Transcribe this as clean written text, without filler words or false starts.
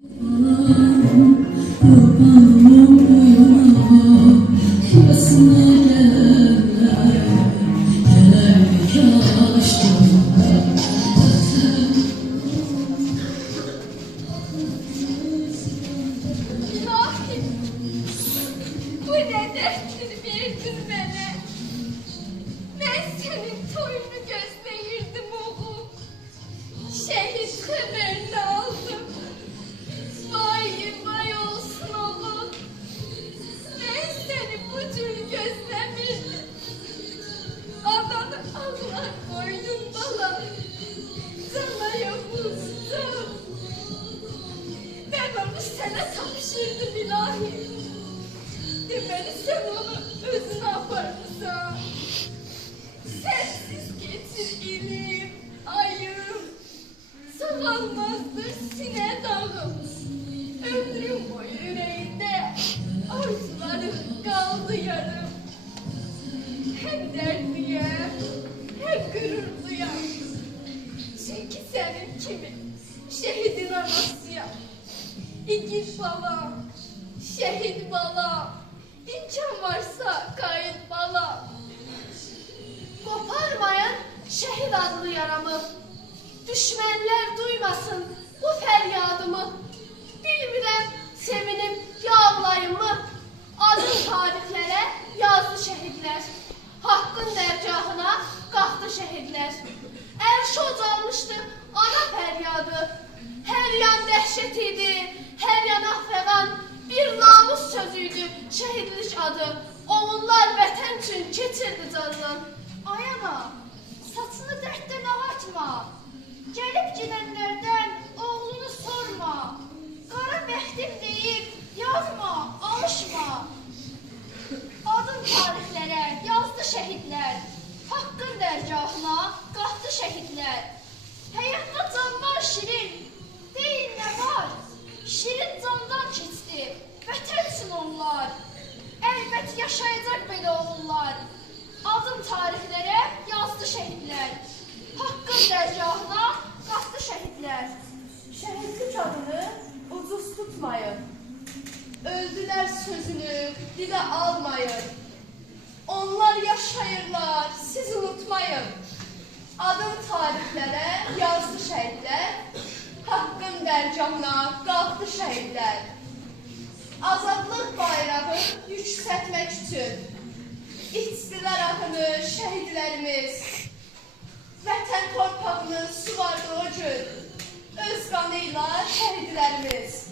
Bu ne derttir verdin bana. Ben senin toyunu gözleyirdim oğlum. Şehit haberini aldım. Vay olsun oğlum. Ben seni bu tür gözlemirdim. Adanı Allah koydun bana. Sana yapıldım. Ben onu sana tapşırdım ilahi. Demeli sen onu özüne aparmışsan. Sensiz getir ilim, ayım. Sağalmazdır sine dağım. Ömrüm boyu yüreğinde arzularım kaldı yarım. Hem dertliyem, hem gururluyam. Çünkü senin kimi şehidin anasıyam. İgil balam, şehit balam. İmkan varsa kayıt balam. Koparmayın şehit adlı yaramı. Düşmenler duymasın bu feryadımı. Bilmirəm sevinim yağlayım mı? Adım tarixlərə yazdı şehidler. Hakkın dərgahına qalxdı şehidler. Ərş ocalmışdı ana feryadı. Her yan dehşet idi, her yan afəqan. Bir namus sözüydü şehidlik adı. Oğullar vətən üçün keçirdi candan. Ay ana, saçını dertten ağartma. Gelip gidenlerden oğlunu sorma. Kara bəxtim deyip yazma, alışma. Adım tarixlərə yazdı şehidler. Hakkın dərgahına qalxdı şehidler. Həyatda candan şirin, deyil nə var? Şirin candan keçdi, vətən üçün onlar. Əlbət yaşayacaq belə oğullar. Adım tarixlərə yazdı şehidler. Hakkın dərgahına qalxdı şehidler. Şehitlik adını ucuz tutmayın. Öldüler sözünü dile almayın. Onlar yaşayırlar, siz unutmayın. Adım tarixlərə yazdı şehitler. Hakkın dərgahına qalxdı şehitler. Azadlıq bayrağı yüksəltmək üçün içdilər ahını şehidlərimiz. Vətən torpağını suvardı o gün öz qanıyla şehidlərimiz.